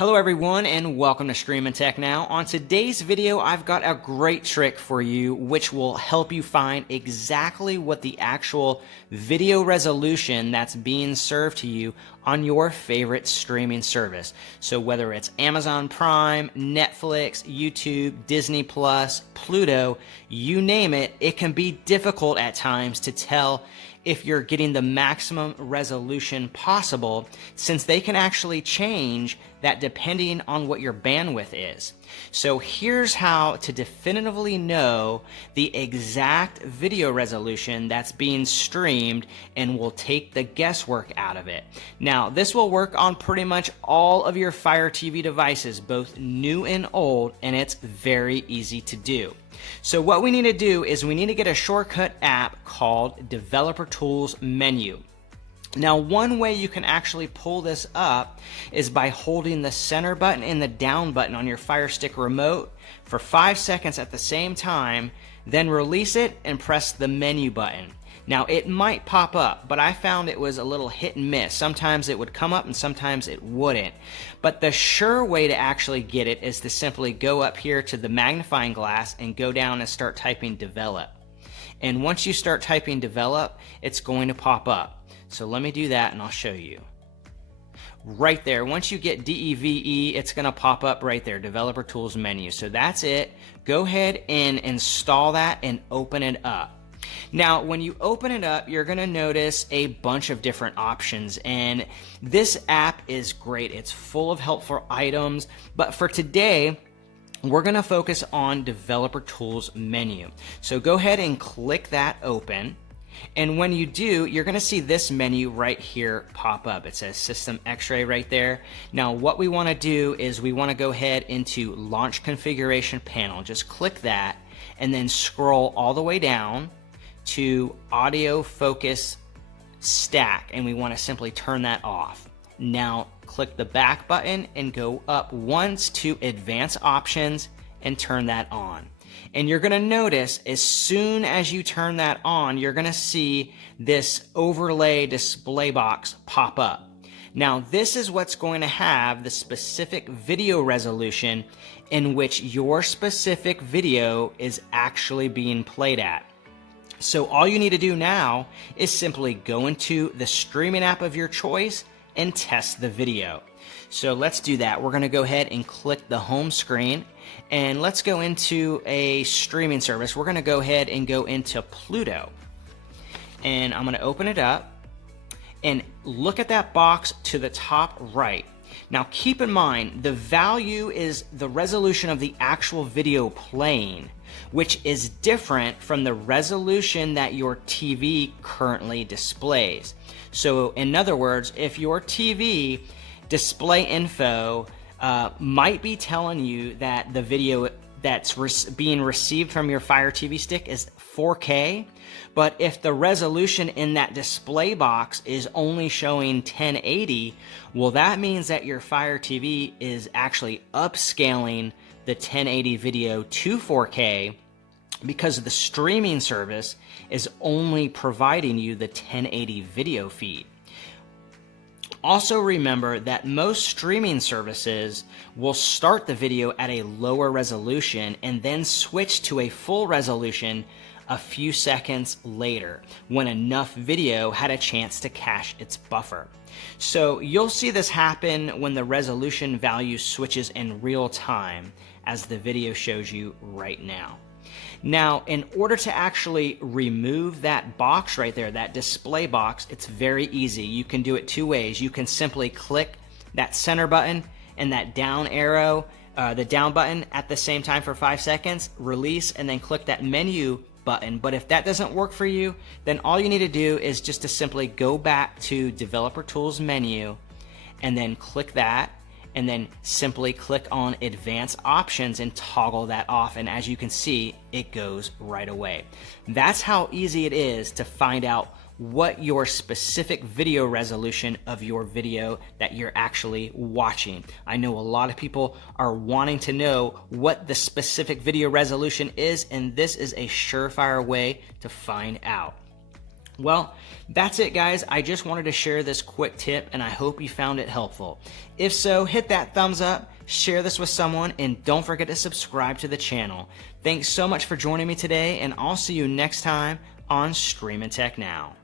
Hello everyone and welcome to Streamin' Tech Now. On today's video, I've got a great trick for you which will help you find exactly what the actual video resolution that's being served to you on your favorite streaming service. So whether it's Amazon Prime, Netflix, YouTube, Disney Plus, Pluto, you name it, it can be difficult at times to tell if you're getting the maximum resolution possible, since they can actually change that depending on what your bandwidth is. So here's how to definitively know the exact video resolution that's being streamed and will take the guesswork out of it. Now, this will work on pretty much all of your Fire TV devices, both new and old, and it's very easy to do. So what we need to do is we need to get a shortcut app called Developer Tools Menu. Now, one way you can actually pull this up is by holding the center button and the down button on your Fire Stick remote for 5 seconds at the same time, then release it and press the menu button. Now, it might pop up, but I found it was a little hit and miss. Sometimes it would come up and sometimes it wouldn't. But the sure way to actually get it is to simply go up here to the magnifying glass and go down and start typing develop. And once you start typing develop, it's going to pop up. So let me do that and I'll show you. Right there, once you get DEVE, it's going to pop up right there, Developer Tools Menu. So that's it. Go ahead and install that and open it up. Now, when you open it up, you're going to notice a bunch of different options, and this app is great. It's full of helpful items, but for today, we're going to focus on Developer Tools Menu. So go ahead and click that open, and when you do, you're going to see this menu right here pop up. It says System X-Ray right there. Now, what we want to do is we want to go ahead into Launch Configuration Panel. Just click that, and then scroll all the way down to Audio Focus Stack, and we want to simply turn that off. Now click the back button and go up once to Advanced Options and turn that on. And you're going to notice as soon as you turn that on, you're going to see this overlay display box pop up. Now, this is what's going to have the specific video resolution in which your specific video is actually being played at. So all you need to do now is simply go into the streaming app of your choice and test the video. So let's do that. We're going to go ahead and click the home screen, and let's go into a streaming service. We're going to go ahead and go into Pluto, and I'm going to open it up and look at that box to the top right. Now keep in mind, the value is the resolution of the actual video playing, which is different from the resolution that your TV currently displays. So in other words, if your TV display info might be telling you that the video that's being received from your Fire TV stick is 4K, but if the resolution in that display box is only showing 1080, well, that means that your Fire TV is actually upscaling the 1080 video to 4K because the streaming service is only providing you the 1080 video feed. Also remember that most streaming services will start the video at a lower resolution and then switch to a full resolution a few seconds later when enough video had a chance to cache its buffer. So you'll see this happen when the resolution value switches in real time, as the video shows you right now. Now, in order to actually remove that box right there, that display box, it's very easy. You can do it two ways. You can simply click that center button and that down arrow, the down button at the same time for 5 seconds, release, and then click that menu button. But if that doesn't work for you, then all you need to do is just to simply go back to Developer Tools Menu and then click that, and then simply click on Advanced Options and toggle that off, and as you can see, it goes right away. That's how easy it is to find out what your specific video resolution of your video that you're actually watching. I know a lot of people are wanting to know what the specific video resolution is, and this is a surefire way to find out. Well, that's it guys. I just wanted to share this quick tip and I hope you found it helpful. If so, hit that thumbs up, share this with someone, and don't forget to subscribe to the channel. Thanks so much for joining me today, and I'll see you next time on Streamin' Tech Now.